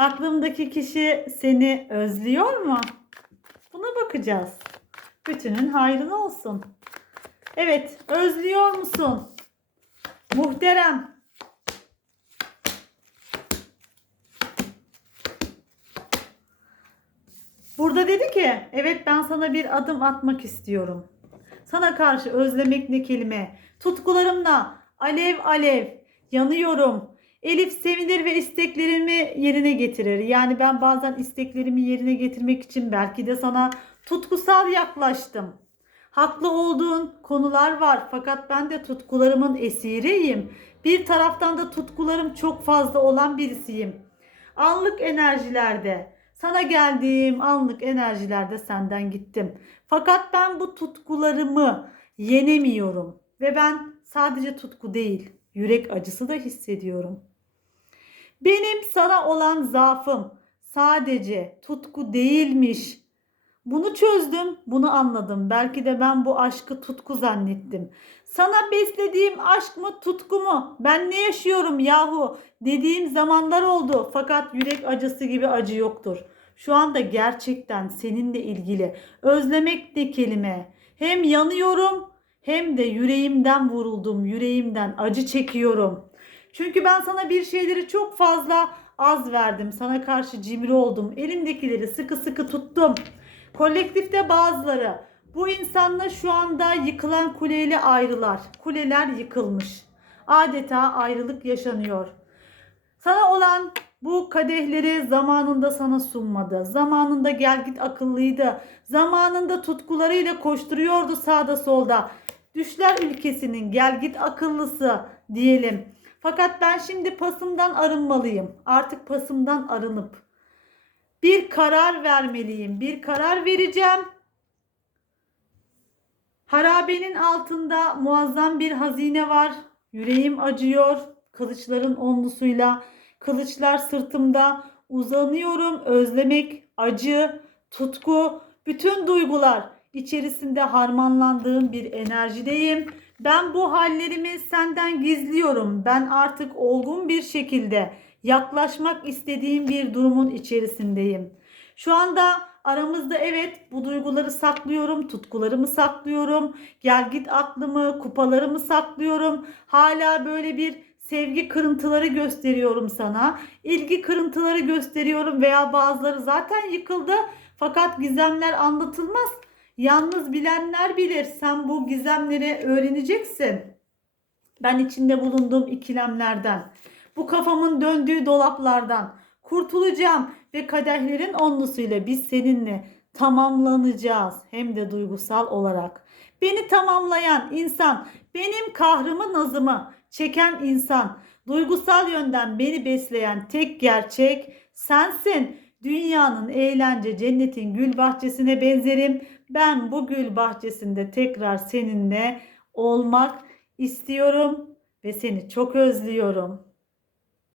Aklımdaki kişi seni özlüyor mu? Buna bakacağız. Bütünün hayrına olsun. Evet, özlüyor musun? Muhterem. Burada dedi ki, evet ben sana bir adım atmak istiyorum. Sana karşı özlemek ne kelime. Tutkularımla alev alev yanıyorum. Elif sevinir ve isteklerimi yerine getirir. Yani ben bazen isteklerimi yerine getirmek için belki de sana tutkusal yaklaştım. Haklı olduğun konular var fakat ben de tutkularımın esiriyim. Bir taraftan da tutkularım çok fazla olan birisiyim. Anlık enerjilerde sana geldiğim anlık enerjilerde senden gittim. Fakat ben bu tutkularımı yenemiyorum ve ben sadece tutku değil, yürek acısı da hissediyorum. Benim sana olan zaafım sadece tutku değilmiş. Bunu çözdüm, bunu anladım. Belki de ben bu aşkı tutku zannettim. Sana beslediğim aşk mı, tutku mu? Ben ne yaşıyorum yahu dediğim zamanlar oldu. Fakat yürek acısı gibi acı yoktur. Şu anda gerçekten seninle ilgili özlemek de kelime. Hem yanıyorum hem de yüreğimden vuruldum, yüreğimden acı çekiyorum. Çünkü ben sana bir şeyleri çok fazla az verdim. Sana karşı cimri oldum. Elimdekileri sıkı sıkı tuttum. Kolektifte bazıları bu insanla şu anda yıkılan kuleyle ayrılar. Kuleler yıkılmış. Adeta ayrılık yaşanıyor. Sana olan bu kadehleri zamanında sana sunmadı. Zamanında gel git akıllıydı. Zamanında tutkularıyla koşturuyordu sağda solda. Düşler ülkesinin gel git akıllısı diyelim. Fakat ben şimdi pasımdan arınmalıyım. Artık pasımdan arınıp bir karar vermeliyim. Bir karar vereceğim. Harabenin altında muazzam bir hazine var. Yüreğim acıyor. Kılıçların onlusuyla. Kılıçlar sırtımda. Uzanıyorum. Özlemek, acı, tutku, bütün duygular içerisinde harmanlandığım bir enerjideyim. Ben bu hallerimi senden gizliyorum. Ben artık olgun bir şekilde yaklaşmak istediğim bir durumun içerisindeyim. Şu anda aramızda evet bu duyguları saklıyorum, tutkularımı saklıyorum, gel git aklımı, kupalarımı saklıyorum. Hala böyle bir sevgi kırıntıları gösteriyorum sana. İlgi kırıntıları gösteriyorum veya bazıları zaten yıkıldı. Fakat gizemler anlatılmaz. Yalnız bilenler bilir. Sen bu gizemleri öğreneceksin. Ben içinde bulunduğum ikilemlerden, bu kafamın döndüğü dolaplardan kurtulacağım ve kadehlerin onlusuyla biz seninle tamamlanacağız hem de duygusal olarak. Beni tamamlayan insan, benim kahrımı nazımı çeken insan, duygusal yönden beni besleyen tek gerçek sensin. Dünyanın eğlence cennetin gül bahçesine benzerim. Ben bu gül bahçesinde tekrar seninle olmak istiyorum ve seni çok özlüyorum.